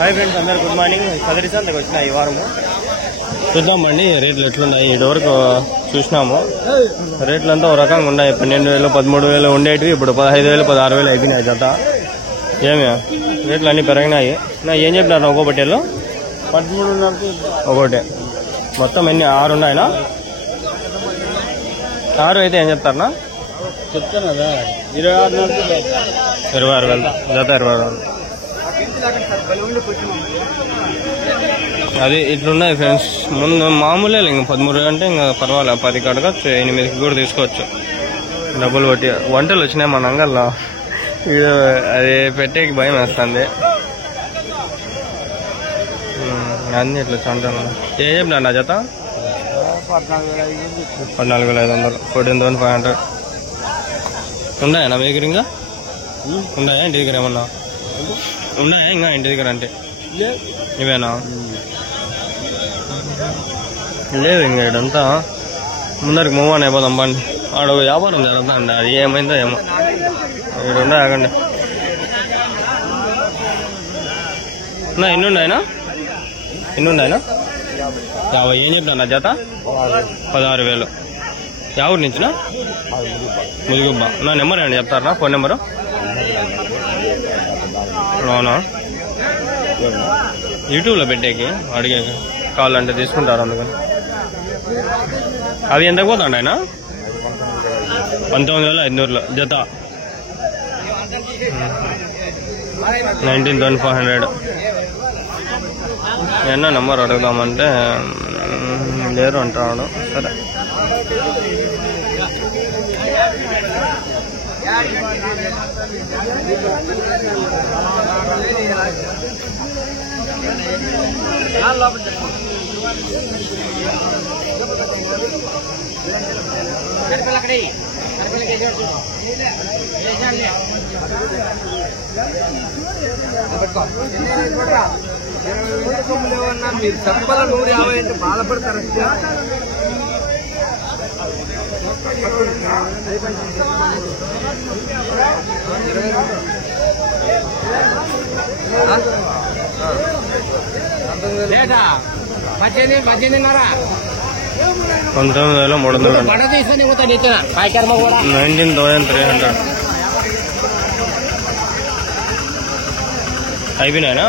Hi friends, అందరు good morning. Kadiri సంతకు వచ్చిన ఈ వారము చూద్దామండి రేట్లు ఎట్లున్నాయి. ఇదివరకు చూసినాము రేట్లు అంతా ఒక రకంగా ఉన్నాయి. 12,000 13,000 ఉండేటివి ఇప్పుడు 15,000 16,000 అయిపోయినాయి జత. ఏమి రేట్లు అన్నీ పెరిగినాయి. నా ఏం చెప్పినారు ఒక్కో బట్టెలు? 13,500 ఒకటే. మొత్తం ఎన్ని 6 ఉన్నాయినా? 6 అయితే ఏం చెప్తారనా? చెప్తాను కదా 26,000 26,000 జత 26,000. అది ఇట్లున్నాయి ఫ్రెండ్స్. ముందు మామూలే ఇంక 13 అంటే ఇంకా పర్వాలేదు, 10 కడగచ్చు, 8కి కూడా తీసుకోవచ్చు. డబ్బులు బట్టి వంటలు వచ్చినాయి మన అంగల్లో. అది పెట్టేకి భయం వేస్తుంది. అన్ని ఇట్లా చంటాను. ఏం చెప్పినా నా జత? 14,500 14,500 ఉన్నాయా నా దగ్గర? ఇంకా ఉన్నాయా ఇంటి దగ్గర? ఏమన్నా ఉన్నాయా ఇంకా ఇంటి దగ్గర? అంటే ఇవేనా? లేదు ఇంకా ఇడంతా ముందరికి మూవ్ అని అయిపోదాం పండి. ఆడ వ్యాపారం జరుగుతుంది, అది ఏమైందో ఏమో. ఇక్కడ ఉండే ఆగండి. ఎన్ని ఉన్నాయినా? 50. ఏం చెప్పినా నా జత? 16,000. ఎవరి నుంచినా? ముదిగుబ్బ. నా నెంబర్ ఏమన్నా చెప్తారా? Phone number? అవునా? యూట్యూబ్లో పెట్టేకి అడిగాక కావాలంటే తీసుకుంటారు, అందుకని. అవి ఎంతకు పోతాండి ఆయన? 19,500 జత. 19,500. ఏమన్నా నెంబర్ అడుగుదామంటే లేరు అంటాడు. సరే మీరు చెప్పాల 150 అంటే బాధపడతారు. లేదా 19,300 19,300 అయిపోయినాయనా?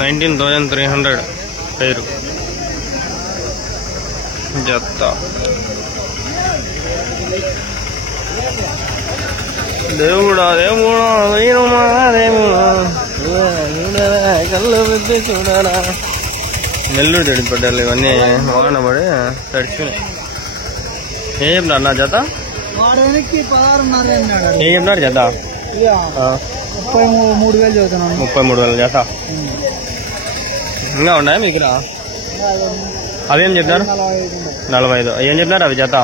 19,300 పేరు జత. దేవుడా దేవుడా కళ్ళు పెద్ద చూడాలా. నెల్లూరు చెడిపడ్డాలి ఇవన్నీ వాన పడి తడిచినాయి. ఏం చెప్పినారు నా జత? 16,500 ఏం చెప్పినారు జత? 33,000 చదువుతున్నాను. 33,000 జత. ఇంకా ఉన్నాయా మీకు? అవేం చెప్పినారు? 45. ఏం చెప్పినారు అవి జత?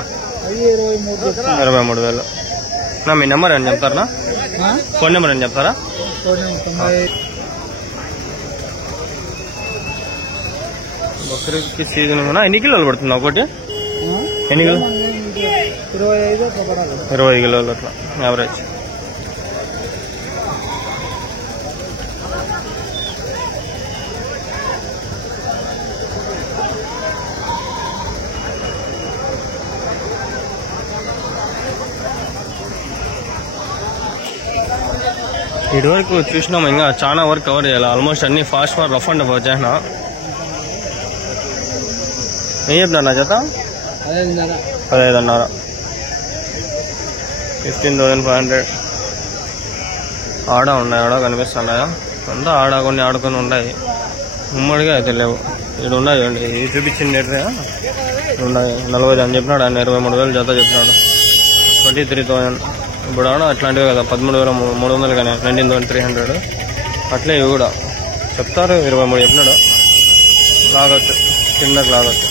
23,000. నా మీ నెంబర్ ఏమని చెప్తారా? ఫోన్ నెంబర్ అని చెప్తారా? బక్రీద్కి సీజన్ కూడా. ఎన్ని కిలోలు పడుతుంది ఒకటి? ఎన్ని కిలో? 25 కిలోలు అట్లా యావరేజ్. ఇటు వరకు చూసినాం, ఇంకా చాలా వరకు కవర్ చేయాలి. ఆల్మోస్ట్ అన్ని ఫాస్ట్ రఫ్ అండ్ వచ్చేసిన. ఏం చెప్పినా నా జత? 15,500. 15,500. ఆడ ఉన్నాయి, ఆడ కనిపిస్తున్నాయా? అంతా ఆడ కొన్ని ఆడుకొని ఉన్నాయి. ఉమ్మడిగా అయితే లేవు. ఇక్కడ ఉన్నాయి అండి. ఇది చూపించింది రేట్రే ఉన్నాయి. 40 అని చెప్పినాడు ఆయన. 23,000 జత చెప్పినాడు. 23,000. ఇప్పుడు ఆడ అట్లాంటివి కదా 13,300 కానీ 19,300. అట్లే ఇవి కూడా చెప్తారు. 23 చెప్పినాడు. లాగొచ్చు, కిందకి లాగొచ్చు.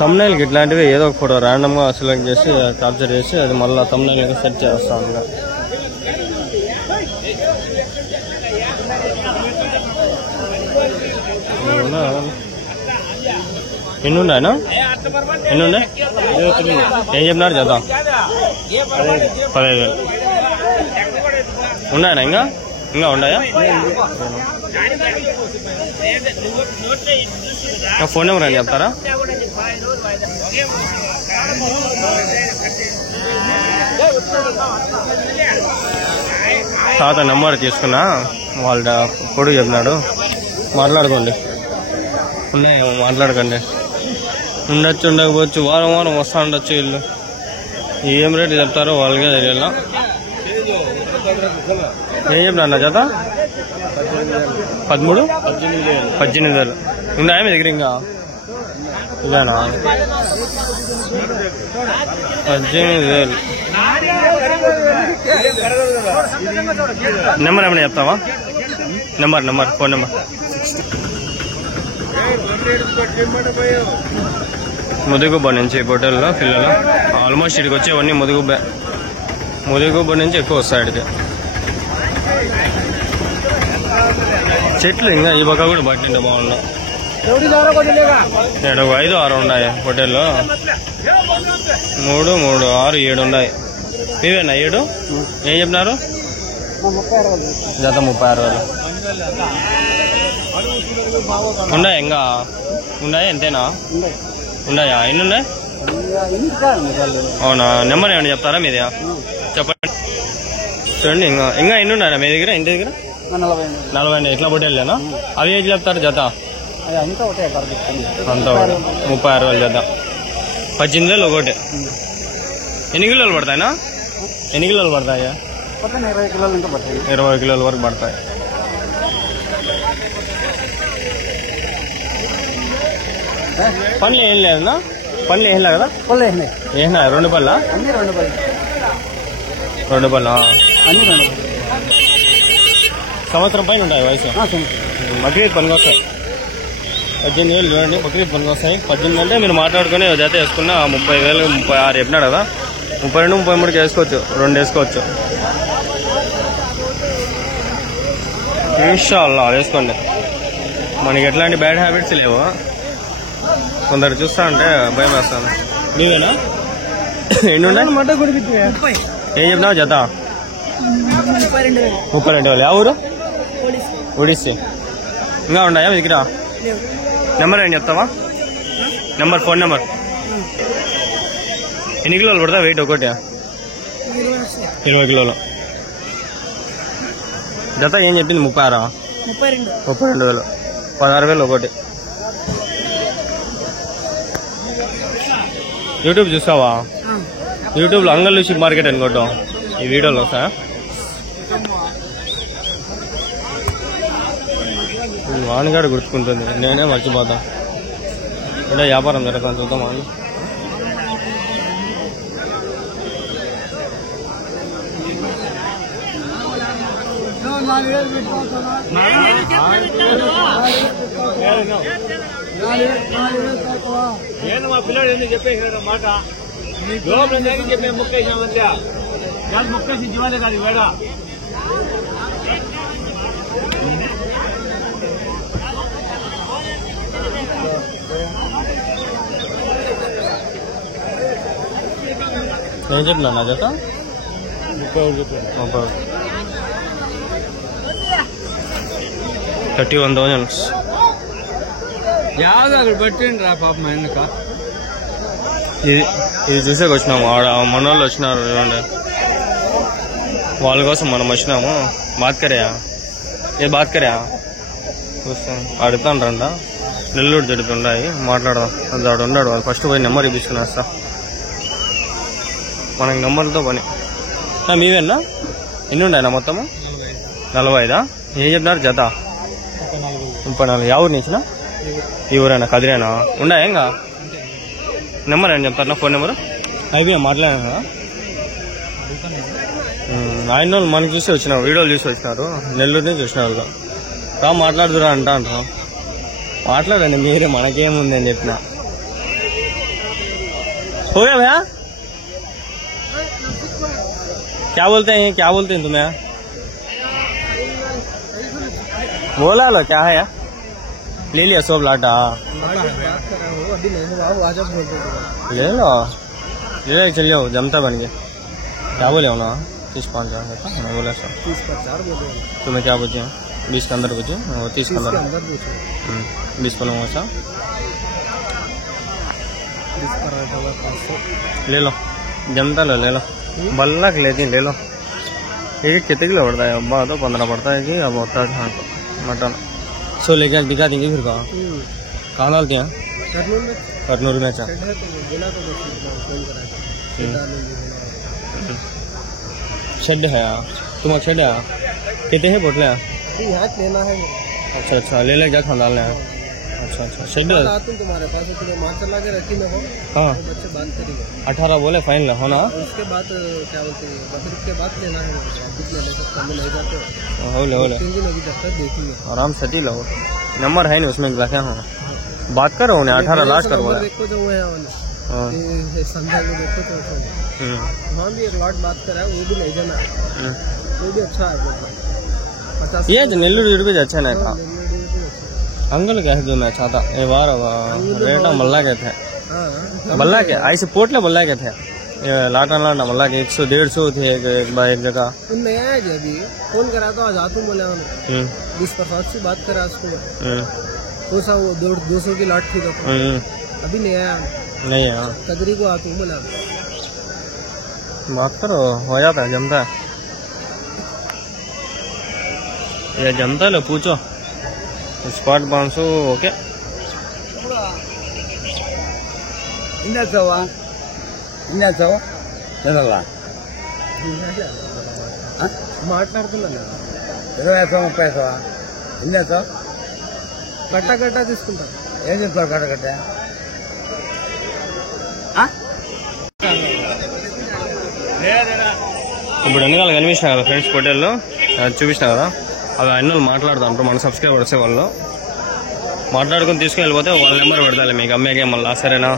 తమ్నైల్కి ఇట్లాంటివి ఏదో ఒక ఫోటో ర్యాండమ్ గా సెలెక్ట్ చేసి క్యాప్చర్ చేసి అది మళ్ళీ తమ్నైల్ సెట్ చేస్తాను. ఎన్నున్నాయనా? ఎన్నుండే? ఏం చెప్పినారు చేద్దాం? 15,000 ఉన్నాయనా? ఇంకా ఉన్నాయా? ఫోన్ నెంబర్ అని చెప్తారా? తాత నెంబర్ తీసుకున్నా, వాళ్ళ కొడుకు చెప్పినాడు. మాట్లాడుకోండి. ఉన్నాయేమో మాట్లాడకండి. ఉండొచ్చు ఉండకపోవచ్చు, వారం వారం వస్తూ ఉండొచ్చు. వీళ్ళు ఏం రేటు చెప్తారో వాళ్ళకే తెలియాల. ఏం చెప్పినా అన్న జత? 13,000 18,000 ఉన్నాయా మీ దగ్గర? ఇంకా ఇదేనా? 18,000. నెంబర్ ఏమైనా చెప్తావా? Number phone number. ముదిగుబ్బ నుంచి హోటల్లో పిల్లలు ఆల్మోస్ట్ ఇక్కడికి వచ్చేవన్నీ ముదిగుబ్బ నుంచి ఎక్కువ వస్తాయి. ఇక్కడికి చెట్లు ఇంకా ఈ పక్క కూడా పట్టింటే బాగుండు. 5, 6 ఉన్నాయి హోటల్లో. 3, 6, 7 ఉన్నాయి. ఇవేనా 7? ఏం చెప్పినారు? జత 36,000 ఉన్నాయా? ఇంకా ఉన్నాయా? ఎంతేనా? ఉన్నాయా? ఎన్ని ఉన్నాయి? అవునా? నెంబర్ ఏమన్నా చెప్తారా మీది? చెప్పండి. చూడండి. ఇంకా ఎన్ని ఉన్నాయా మీ దగ్గర? ఇంటి దగ్గర 40 ఎట్లా పొట్టేళ్ళేనా? అవి ఏజ్ చెప్తారు జత? అంతా 36,000 జత. 18,000 ఒకటి. ఎన్ని కిలోలు పడతాయినా? ఎన్ని కిలోలు పడతాయా? 20 కిలోల వరకు పడతాయి. పళ్ళు ఏం లేదన్నా? పళ్ళు ఏం లేదు కదా? ఏనా 2 పళ్ళ? 2 పళ్ళ. సంవత్సరం పైన ఉంటాయి వయసు. బక్రీద్ పనికి వస్తాయి. 18,000 చూడండి. బక్రీద్ పనికి వస్తాయి. 18 అంటే మీరు మాట్లాడుకుని జత వేసుకున్న 30,000 36 చెప్పినాడు కదా. 32, 33 వేసుకోవచ్చు. 2 వేసుకోవచ్చు. ఇన్షాల్లా వేసుకోండి. మనకి ఎట్లాంటి బ్యాడ్ హ్యాబిట్స్ లేవు. కొందరు చూస్తా అంటే భయం వేస్తాను. నీవేనా? ఎన్ని ఉన్నాయి? ఏం చెప్పినావు జత? 32,000. ఆ ఊరు? ఒడిస్సీ. ఇంకా ఉన్నాయా మీ దగ్గర? నెంబర్ ఏం చెప్తావా? Phone number. ఎన్ని కిలోలు పడతా వెయిట్ ఒకటి? 20 కిలోలు. జత ఏం చెప్పింది? 36? 32,000. 16,000 ఒకటి. యూట్యూబ్ చూస్తావా? యూట్యూబ్లో అంగళ్ళు షిప్ మార్కెట్ అని కొట్టాం. ఈ వీడియోలో వస్తా. వానగాడు గుర్తుకుంటుంది, నేనే మర్చిపోతా. అంటే వ్యాపారం జరుగుతుంది. చూద్దాం వాళ్ళు. నేను మా పిల్లడు ఎందుకు చెప్పేసాడు మాట. లోపల చెప్పే ముక్కేసాం అంతే. ముక్కేసి జీవాలే కాదు వేడ. ఏం చెప్పినా నా జత? 31,000. యాభై అక్కడ పెట్టండి రా పాపం. ఎందుక ఇది చూసేకి వచ్చినాము. ఆడ మన వాళ్ళు వచ్చినారు చూడండి. వాళ్ళ కోసం మనం వచ్చినాము. బాత్కరియా? ఏ బాత్కరియా? చూస్తాను. అడుగుతాను రండా. నెల్లూరు జడుతున్నాయి. మాట్లాడదాం. అది ఆడు ఉన్నాడు. వాళ్ళు ఫస్ట్ పోయి నెంబర్ ఇప్పించుకుని వస్తా. మనకి నెంబర్తో పని. మీవేనా? ఎన్ని ఉన్నాయన్నా మొత్తము? 45. ఏం చెప్పినారు జత? 34 ಯಾವ ఊరు నుంచినా ఈ ఊరేనా కదిరేనా ఉండా ఏంగా నెంబర్ ఏంటి చెప్తారా ఫోన్ నెంబరు అయిపోయా మాట్లాడాను కదా ఆయన వాళ్ళు మనకి చూసి వచ్చినారు వీడియోలు చూసి వచ్చినారు నెల్లూరు నుంచి వచ్చినారు రా మాట్లాడుతురా అంటారు మాట్లాడండి మీరే మనకేముంది అని చెప్పిన हो गया भैया क्या बोलते हैं तुम्हें बोला लो क्या है यार ले लिया सब लाटा ले लो चल जाओ जमता बन गया क्या बोले हो ना 30-5 मैं बोला सर 30-4 तुम्हें क्या पूछे 20 के अंदर पूछे 30 के अंदर 20 पर लूँगा सर ले लो जमता ले लो बल्ला लेती ले लो एक कितने किलो पड़ता है अब्बा तो 15 पड़ता है कि अब होता है मटन सो लेके दिखा देंगे फिर कहाँ डालते हैं करनूल में अच्छा शेड है तुम्हारा शेड है कितने हैं बोतलें यहाँ लेना है अच्छा ले ले क्या खाना डालना है अच्छा शेड तुम्हारे पास मार चला के रखी में हो हाँ बच्चे बात करेंगे 18 बोले फाइनल हो ना उसके बाद क्या बोलते हैं बकरीद के बाद लेना है ले जाते हो ले 3 दिन अभी जब तक देखेंगे आराम से लो नंबर है नहीं उसमें क्या हो बात करो उन्हें 18 लास्ट करो देखो जो है संध्या को देखो तो वहाँ भी एक लॉट बात करा है वो भी ले जाना वो भी अच्छा है 50 ये नेल्लूर भी अच्छा नहीं था अंकल कह दो मैं चाहता ये बार रेटा मल्ला के थे मल्ला के ऐसे पोटले मल्ला के थे लाटा मल्ला के 100-150 थे एक जगह नया है अभी फोन करा तो आज आतू बोला 20% से बात करा उसको तो सा वो 200 की लाट थी तो अभी नया नहीं है कदरी को आतू बोला बात करो हो जाता है जमता है ये जमता लो पूछो स्पॉट 500 ओके కట్ట తీసుకుంటా ఏం చెప్తారు కట్ట ఇప్పుడు వెనకాల కనిపించిన కదా ఫ్రెండ్స్ హోటల్లో అది చూపించిన కదా అవి అన్నీ మాట్లాడుతూ ఉంటారు మన సబ్స్క్రైబర్స్ వాళ్ళు మాట్లాడుకుని తీసుకుని వెళ్ళిపోతే వాళ్ళ నెంబర్ పెడతాలి మీకు అమ్మేకే మళ్ళీ సరేనా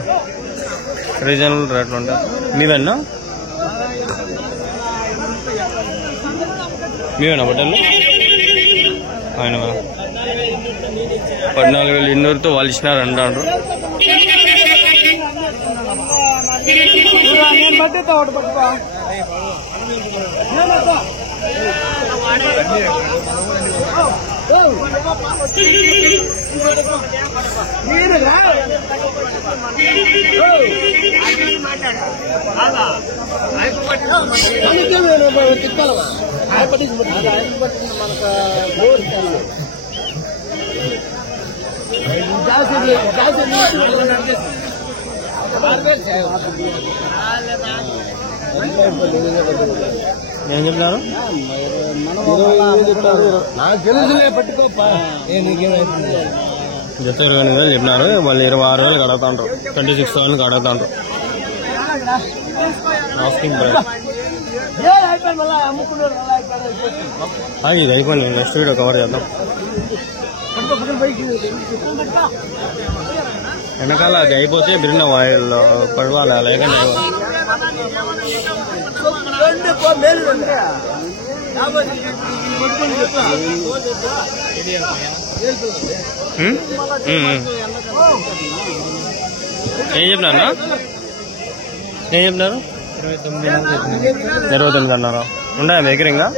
రీజనబుల్ రేట్లు ఉంటాయి మీవేనా హోటల్లో ఆయన 14,200తో వాళ్ళు ఇచ్చినారు అంటారు ఏం చెప్తాను జత 20,000 చెప్పినారు వాళ్ళు 26,000 అడుగుతాంటారు 26,000 అడుగుతాంటారు ఆస్కింగ్ ప్రైస్ ఇది అయిపోయింది నెక్స్ట్ వీడియో కవర్ చేద్దాం వెనకాల అది అయిపోతే బిరిన వాయిల్ పడవాలి లేకంటే ఏం చెప్పినారు 29 అన్నారు ఉన్నాయా మీ దగ్గర ఇంకా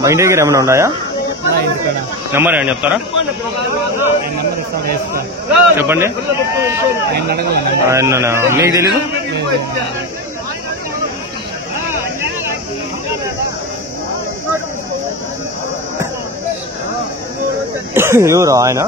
మా ఇంటి దగ్గర ఏమైనా ఉన్నాయా నెంబర్ ఏమైనా చెప్తారా చెప్పండి మీకు తెలీదు ఎవరు ఆయన